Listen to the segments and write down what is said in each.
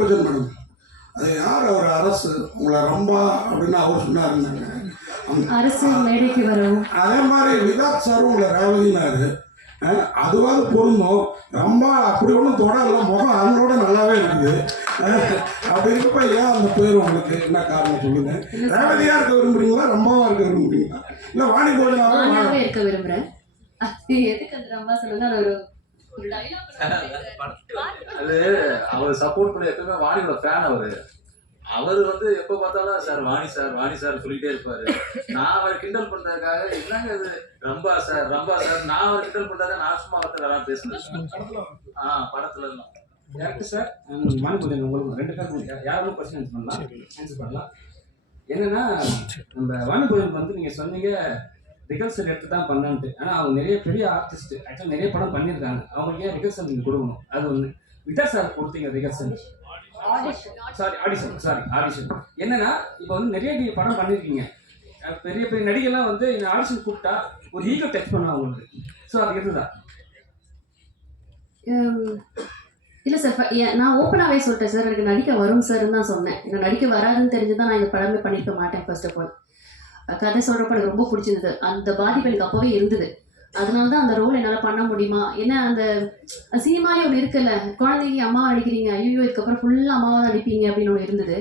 Poojan madam அது யார்? அவர் அரசு. உங்களை ரொம்ப அப்படின்னு அவர் சொன்னாருன்னாங்க. அந்த- அரசு மேடைக்கு வரவும். அதே மாதிரி விதாத் சார் உங்களை ரேவதினாரு. அதுவாது பொருந்தும். ரொம்ப அப்படி ஒன்றும் தொடரல முகம் அவங்களோட நல்லாவே இருக்குது. அப்படி இருக்கப்ப ஏன் அந்த பேர் உங்களுக்கு என்ன காரணம் சொல்லுங்க? ரேவதியா இருக்க விரும்புறீங்களா? ரொம்பவா இருக்க விரும்புறீங்களா? இல்லை வாணி போஜனாவே இருக்க விரும்புறேன். அது எதுக்கு அந்த ரம்பா சொல்லுங்க அது ஒரு அது அவர் சப்போர்ட் பண்ணி எப்பவுமே வாணியோட ஃபேன் அவரு. அவர் வந்து எப்ப பார்த்தாலும் sir Vani sir Vani sir சொல்லிட்டே இருப்பாரு. நான் அவரை கிண்டல் பண்றதுக்காக என்னங்க இது? Rambha sir Rambha sir. நான் அவரை கிண்டல் பண்றதுக்காக நான் சும்மா வந்து வேணாம் பேசுனேன் ஆ படத்துல எல்லாம் டேரக்டர் சார் மனுபுதன் உங்களுக்கு ரெண்டு பேரும் யாரும் கொஸ்டின் ஆன்சர் பண்ணலாம் ஆன்சர் பண்ணலாம். என்னன்னா நம்ம வாணிபுதன் வந்து நீங்க சொன்னீங்க ரிகர்சல் எடுத்து தான் பண்ணான்ட்டு. ஆனால் அவங்க நிறைய பெரிய ஆர்டிஸ்ட் ஆக்சுவலாக நிறைய படம் பண்ணியிருக்காங்க. அவங்களுக்கு ஏன் ரிகர்சல் நீங்கள் கொடுக்கணும்? அது ஒன்று விட்டர் சார் கொடுத்தீங்க rehearsal sorry audition sorry audition என்னன்னா இப்போ வந்து நிறைய நீங்க படம் பண்ணியிருக்கீங்க. பெரிய பெரிய நடிகைலாம் வந்து இந்த ஆடிஷன் கூப்பிட்டா ஒரு ஈகோ டச் பண்ணுவாங்க அவங்களுக்கு ஸோ அது இருந்துதான் இல்ல சார் நான் ஓப்பனாகவே சொல்லிட்டேன் சார் எனக்கு நடிக்க வரும் சார்னு தான் சொன்னேன். எனக்கு நடிக்க வராதுன்னு தெரிஞ்சு தான் நான் இந்த படமே பண்ணியிருக்க மாட்டேன் ஃபர்ஸ்ட் ஆஃப் ஆல் கதை சொல்கிறப்ப எனக்கு ரொம்ப பிடிச்சிருந்தது. அந்த பாதிப்பு எனக்கு அப்போவே இருந்தது. அதனால தான் அந்த ரோல் என்னால் பண்ண முடியுமா? ஏன்னா அந்த சினிமாலே ஒன்று இருக்குல்ல? குழந்தைங்க அம்மா அடிக்கிறீங்க ஐயோ இதுக்கப்புறம் ஃபுல்லாக அம்மாவை தான் அடிப்பீங்க அப்படின்னு ஒன்று இருந்தது.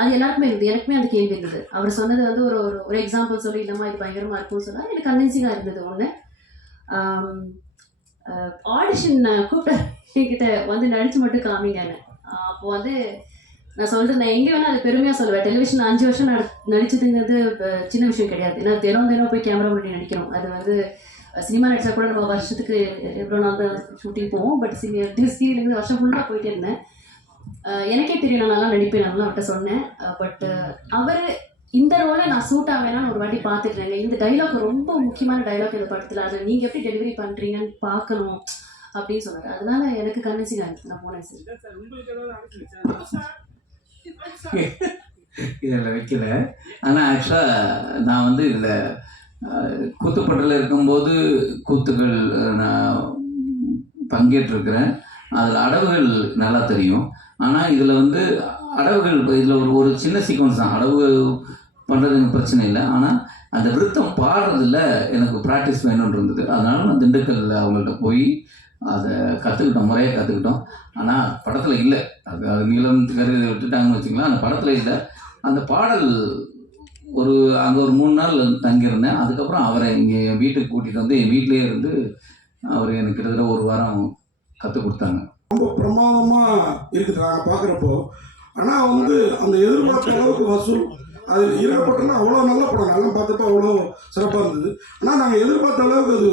அது எல்லாருக்குமே இருந்தது. எனக்குமே அந்த கேள்வி இருந்தது. அவர் சொன்னது வந்து ஒரு ஒரு ஒரு எக்ஸாம்பிள் சொல்லி இல்லைம்மா இது பயங்கரமாக இருக்கும்னு சொன்னால் எனக்கு கன்வின்சிங்காக இருந்தது ஒன்று ஆடிஷன் கூப்பிட்ட என்கிட்ட வந்து நடிச்சு மட்டும் காமிங்க அப்போ வந்து நான் சொல்றது நான் எங்கே வேணா அது பெருமையாக சொல்லுவேன். டெலிவிஷன் அஞ்சு வருஷம் நடி நடிச்சதுங்கிறது சின்ன விஷயம் கிடையாது. ஏன்னா தினம் தினம் போய் கேமரா முன்னாடி நடிக்கிறோம். அது வந்து சினிமா நடிச்சா கூட நம்ம வருஷத்துக்கு எவ்வளோ நாள் தான் ஷூட்டிங் போவோம். பட் சீரியலேருந்து வருஷம் ஃபுல்லாக போயிட்டே இருந்தேன். எனக்கே தெரியும் நான் நல்லா நடிப்பேன் நல்லா அவர்கிட்ட சொன்னேன். பட் அவர் இந்த ரோலை நான் சூட் ஆவேனான்னு ஒரு வாட்டி பார்த்துட்டேங்க இந்த டைலாக் ரொம்ப முக்கியமான டைலாக் இந்த படத்தில். அதை நீங்கள் எப்படி டெலிவரி பண்ணுறீங்கன்னு பார்க்கணும் அப்படின்னு சொன்னார். அதனால எனக்கு கன்வின்சிங் ஆகிடுச்சு நான் போனேன் சார் இதில் வைக்கல. ஆனால் ஆக்சுவலாக நான் வந்து இதில் கூத்துப்பட்டில் இருக்கும்போது கூத்துக்கள் நான் பங்கேற்றிருக்கிறேன். அதில் அடவுகள் நல்லா தெரியும். ஆனால் இதில் வந்து அடவுகள் இதில் ஒரு ஒரு சின்ன சீக்வன்ஸ் தான். அடவு பண்ணுறது எனக்கு பிரச்சனை இல்லை. ஆனால் அந்த விருத்தம் பாடுறதுல எனக்கு ப்ராக்டிஸ் வேணும்னு இருந்தது. அதனால நான் திண்டுக்கல்ல அவங்கள்ட்ட போய் அதை கற்றுக்கிட்டோம் முறையாக கற்றுக்கிட்டோம் ஆனால் படத்தில் இல்லை. அது அது நீளம் கருதி விட்டுட்டாங்கன்னு வச்சுக்கலாம் அந்த படத்தில் இல்லை. அந்த பாடல் ஒரு அங்கே ஒரு மூணு நாள் தங்கியிருந்தேன். அதுக்கப்புறம் அவரை இங்கே என் வீட்டுக்கு கூட்டிகிட்டு வந்து என் வீட்டிலே இருந்து அவர் எனக்கு கிட்டத்தட்ட ஒரு வாரம் கற்றுக் கொடுத்தாங்க. ரொம்ப பிரமாதமாக இருக்குது. நாங்கள் பார்க்குறப்போ. ஆனால் வந்து அந்த எதிர்பார்த்த அளவுக்கு வசூல் அது ஈரப்பட்டனா அவ்வளோ நல்ல படம். நல்லா பார்த்துட்டு அவ்வளோ சிறப்பாக இருந்தது. ஆனால் நாங்கள் எதிர்பார்த்த அளவுக்கு அது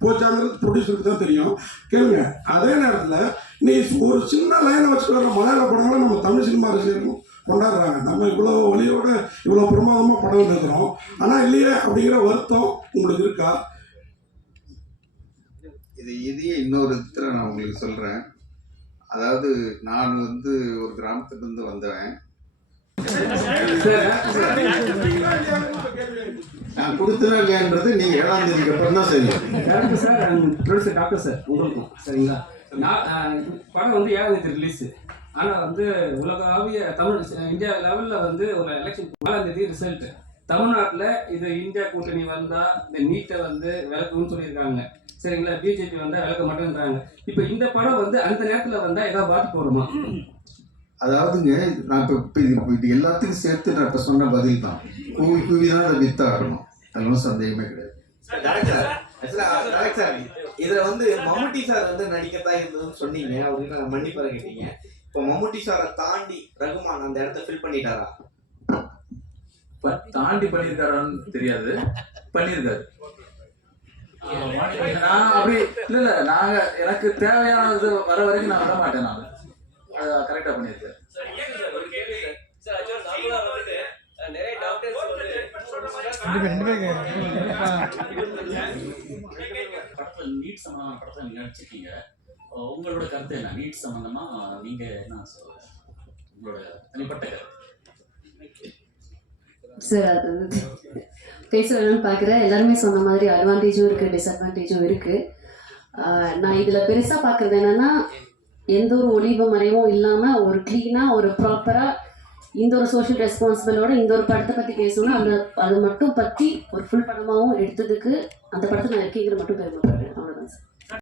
போச்சாங்கிறது ப்ரொடியூசருக்கு தான் தெரியும். கேளுங்க அதே நேரத்தில் நீ ஒரு சின்ன லைனை வச்சுட்டு வர மலையாள படங்களை நம்ம தமிழ் சினிமா ரசிகர்களும் கொண்டாடுறாங்க. நம்ம இவ்வளோ வழியோட இவ்வளோ பிரமாதமாக படம் எடுக்கிறோம். ஆனால் இல்லையே அப்படிங்கிற வருத்தம் உங்களுக்கு இருக்கா? இது இதையே இன்னொரு விதத்தில் நான் உங்களுக்கு சொல்கிறேன் அதாவது நான் வந்து ஒரு கிராமத்துலேருந்து வந்தவன். நான் கொடுத்தனா இல்லையான்றது நீங்கள் ஏழாம் தேதிக்கு அப்புறம் தான் தெரியும் director sir producer doctor sir உங்களுக்கும். சரிங்களா? நான் படம் வந்து ஏழாம் தேதி ரிலீஸு ஆனால் வந்து உலகாவிய தமிழ் இந்தியா லெவலில் வந்து ஒரு எலெக்ஷன் நாலாம் தேதி ரிசல்ட்டு தமிழ்நாட்டில் இது இந்தியா கூட்டணி வந்தால் இந்த நீட்டை வந்து விளக்குன்னு சொல்லியிருக்காங்க. சரிங்களா? பிஜேபி வந்தால் விளக்க மாட்டேன்றாங்க. இப்போ இந்த படம் வந்து அந்த நேரத்தில் வந்தால் ஏதாவது பாதிப்பு வருமா? அதாவதுங்க நான் இப்போ இப்போ இது இப்போ இது எல்லாத்துக்கும் சேர்த்து நான் இப்போ சொன்ன பதில் தான் கூவி கூவி தான் அதை வித்தாகணும் அதெல்லாம் சந்தேகமே கிடையாது. இதுல வந்து மம்முட்டி சார் வந்து நடிக்கத்தான் இருந்ததுன்னு சொன்னீங்க. அவர்கிட்ட நான் மன்னிப்பறை கேட்டீங்க. இப்போ மம்முட்டி சாரை தாண்டி ரகுமான் அந்த இடத்த ஃபில் பண்ணிட்டாரா? தாண்டி பண்ணியிருக்காரான்னு தெரியாது. பண்ணியிருக்காரு. நான் அப்படி இல்லை இல்லை நாங்கள் எனக்கு தேவையானது வர வரைக்கும் நான் விட மாட்டேன் நான். அதை கரெக்டாக பண்ணியிருக்கேன் படத்துல நீட் சம்பந்தமான படத்துல நீங்க நடிச்சிருக்கீங்க அஹ் உங்களோட கருத்து என்ன? நீட் சம்பந்தமா நீங்க என்ன சொல்ல உங்களோட தனிப்பட்ட கருத்து. சார் அது பேச வேணும்னு பார்க்குறேன் எல்லாருமே சொன்ன மாதிரி அட்வான்டேஜும் இருக்குது டிஸ்அட்வான்டேஜும் இருக்குது நான் இதில் பெருசாக பார்க்குறது என்னென்னா எந்த ஒரு ஒளிவு மறைவும் இல்லாமல் ஒரு க்ளீனாக ஒரு ப்ராப்பராக இந்த ஒரு சோஷியல் ரெஸ்பான்சிபிளோட இந்த ஒரு படத்தை பற்றி பேசணும் அந்த அது மட்டும் பற்றி ஒரு ஃபுல் படமாகவும் எடுத்ததுக்கு அந்த படத்தை நான் இருக்கீங்கிற மட்டும் பெருமைப்படுறேன்